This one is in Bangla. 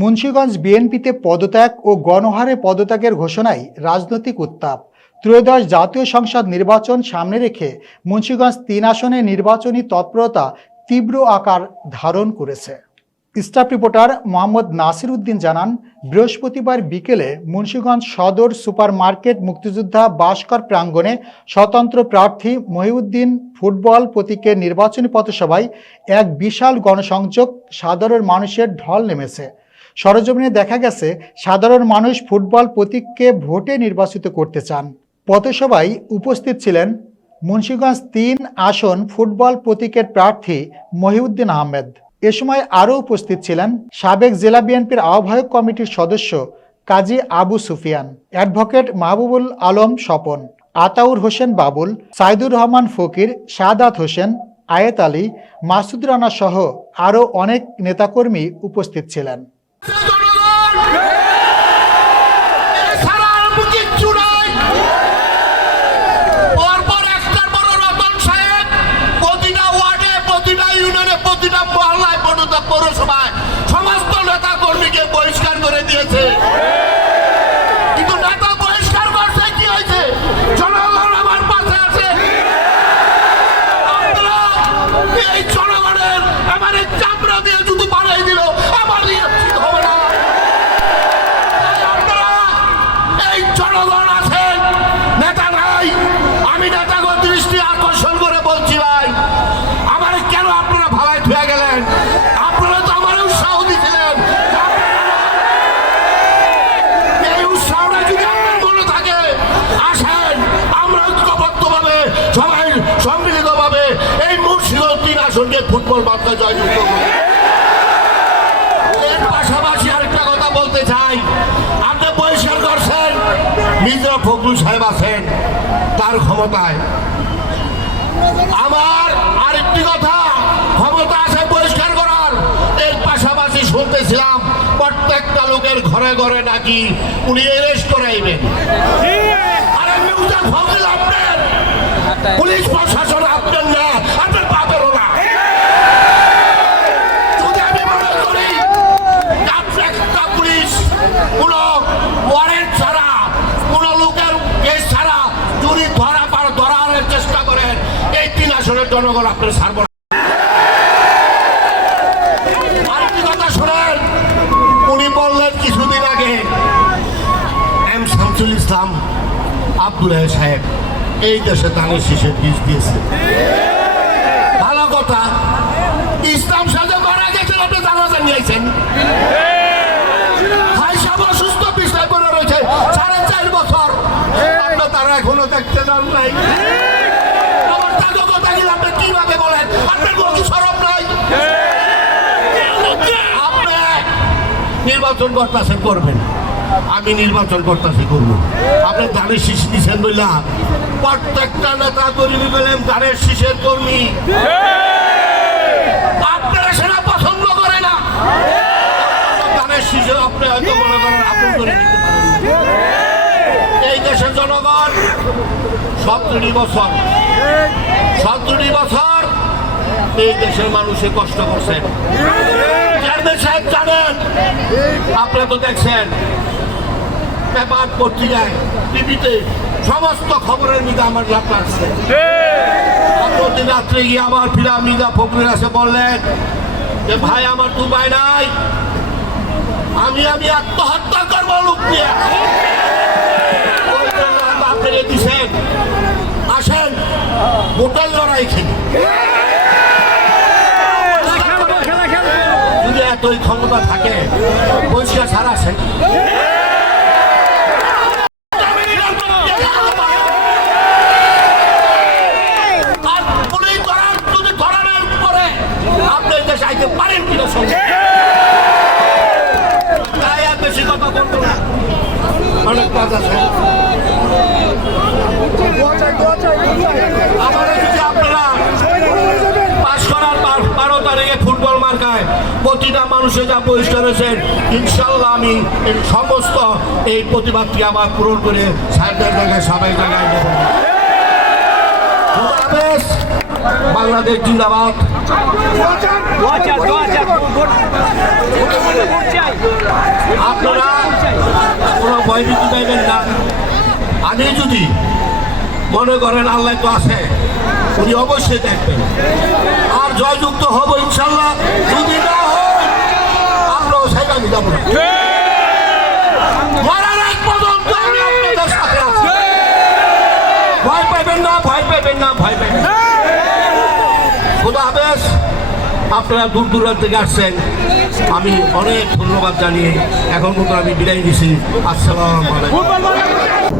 মুন্সিগঞ্জ বিএনপিতে পদত্যাগ ও গণহারে পদত্যাগের ঘোষণায় রাজনৈতিক উত্তাপ। ত্রয়োদশ জাতীয় সংসদ নির্বাচন সামনে রেখে মুন্সিগঞ্জ ৩ আসনে নির্বাচনী তৎপরতা তীব্র আকার ধারণ করেছে। স্টাফ রিপোর্টার মোহাম্মদ নাসির উদ্দিন জানান, বৃহস্পতিবার বিকেলে মুন্সিগঞ্জ সদর সুপার মার্কেট মুক্তিযোদ্ধা ভাস্কর প্রাঙ্গণে স্বতন্ত্র প্রার্থী মহিউদ্দিন ফুটবল প্রতীকের নির্বাচনী পথসভায় এক বিশাল গণসংযোগ সাধারণ মানুষের ঢল নেমেছে। সরেজমিনে দেখা গেছে সাধারণ মানুষ ফুটবল প্রতীককে ভোটে নির্বাচিত করতে চান। পথসভায় উপস্থিত ছিলেন মুন্সিগঞ্জ ৩ আসন ফুটবল প্রতীকের প্রার্থী মহিউদ্দিন আহমেদ। এ সময় আরও উপস্থিত ছিলেন সাবেক জেলা বিএনপির আহ্বায়ক কমিটির সদস্য কাজী আবু সুফিয়ান, অ্যাডভোকেট মাহবুবুল আলম স্বপন, আতাউর হোসেন বাবুল, সাইদুর রহমান ফকির, সাদাত হোসেন, আয়েত আলী, মাসুদ রানা সহ আরও অনেক নেতাকর্মী উপস্থিত ছিলেন। সমস্ত নেতা কর্মীকে বহিষ্কার করে দিয়েছে, কিন্তু নেতা বহিষ্কার করছে কি হয়েছে? জনগণ আমার পাশে আছে। এই জনগণের আমার চামড়া দিয়ে শুধু বাড়াই দিল, আমার হবে না। এই জনগণ আছেন, নেতা নাই। আমি নেতাগণ দৃষ্টি আকর্ষণ করে বলছি, ভাই আমার কেন আপনারা ভালাই ধুয়ে গেলেন? আপনারা তো আমার উৎসাহ দিচ্ছিলেন। এই উৎসাহটা যদি আপনার মনে থাকে, আসেন আমরা ঐক্যবদ্ধভাবে সবাই সম্মিলিতভাবে এই মুন্সিগঞ্জ ৩ আসনকে ফুটবল বার্তা জয়যুক্ত করি। এর পাশাপাশি আরেকটা কথা বলতে চাই, আপনি বহিষ্কার করছেন, মির্জা ফখরুল সাহেব আছেন তার ক্ষমতায়। আমার আরেকটি কথা, ক্ষমতা আছে বহিষ্কার করার। এর পাশাপাশি শুনতেছিলাম প্রত্যেকটা লোকের ঘরে ঘরে নাকি উনি অ্যারেস্ট করাইবেন। আরে মির্জা ফখরুল আপনার, পুলিশ প্রশাসন আপনার না, আপনার বাপেরও না। যদি আমি মনে করি একটা পুলিশ কোন ওয়ারেন্ট ছাড়া, কোন লোকের কেস ছাড়া যদি ধরার চেষ্টা করেন, এই ৩ আসনের জনগণ আপনার ছাড়ব না। আরেকটি কথা শোনেন, উনি বললেন কিছুদিন আগে এম শামসুল ইসলাম আব্দুল সাহেব এই দেশে দানের শীষের বীজ দিয়েছে। ভালো কথা, ইসলাম সাহেব মারা গেছেন, আপনি জানাজা নিয়েছেন। ভাই সাহেব অসুস্থ, বিছানায় পড়ে রয়েছে ৪.৫ বছর, আপনি তারা এখনো দেখতে যান নাই। আমার তাদের কথা গেলে আপনি কিভাবে বলেন? আপনার কোনো শরম নাই? আপনি নির্বাচন করতেছেন, করবেন, আমি নির্বাচন করতেছি, করবো। আপনি ধানের শীষ দিচ্ছেন বললা প্রত্যেকটা নেতা কর্মী বলেন ধানের শীষের কর্মী। আপনারা সেটা পছন্দ করে না, ধানের শীষের আপনি হয়তো মনে করেন আপন করে নিতে পারেন। এই দেশের জনগণ ১৭ বছর এই দেশের মানুষে কষ্ট করছেন। সাহেব জানেন, আপনারা তো দেখছেন পেপার পত্রিকায়, টিভিতে সমস্ত খবরের মধ্যে আমার লাভ আসছে। প্রতি রাত্রে গিয়ে আবার ফিরা মির্জা ফখরুল এসে বললেন যে ভাই আমার তো উপায় নাই, আমি আত্মহত্যা করবো লোক দিয়ে। দিচ্ছেন, আসেন ভোটার লড়াই খেলি। যদি এতই ক্ষমতা থাকে, বহিষ্কার ছাড়া আসেন। আর পুলিশ ধরানোর পরে আপনি দেশে আইতে পারেন কিনা সঙ্গে, তাই আর বেশি কথা বলবো না, অনেক কাজ আছে। আপনারা পাশ করার 12 তারিখে ফুটবল মার্কায় প্রতিটা মানুষের যা বহিষ্কার হয়েছেন, ইনশাল্লাহ আমি এই সমস্ত এই প্রতিবাদটি আবার পূরণ করে সাহেবদের জায়গায় সবাই জায়গায় দেব। বাংলাদেশ জিন্দাবাদ। আপনারা কোনো ভয়ভীতি পাইবেন না। আগে যদি মনে করেন আল্লাহ তো আছে, উনি অবশ্যই দেখবেন, আর জয়যুক্ত হব ইনশাল্লাহ। যদি না হয় আমরাও সেখানে যাবো না। মরার আগ পর্যন্ত আমি আপনাদের সাথে আছি। ভয় পাইবেন না, ভয় পাইবেন না, ভয় পাইবেন না। খোদা হাফেজ। আপনারা দূর দূরান্ত থেকে আসছেন, আমি অনেক ধন্যবাদ জানিয়ে এখন মতো আমি বিদায় দিছি। আসসালামু আলাইকুম।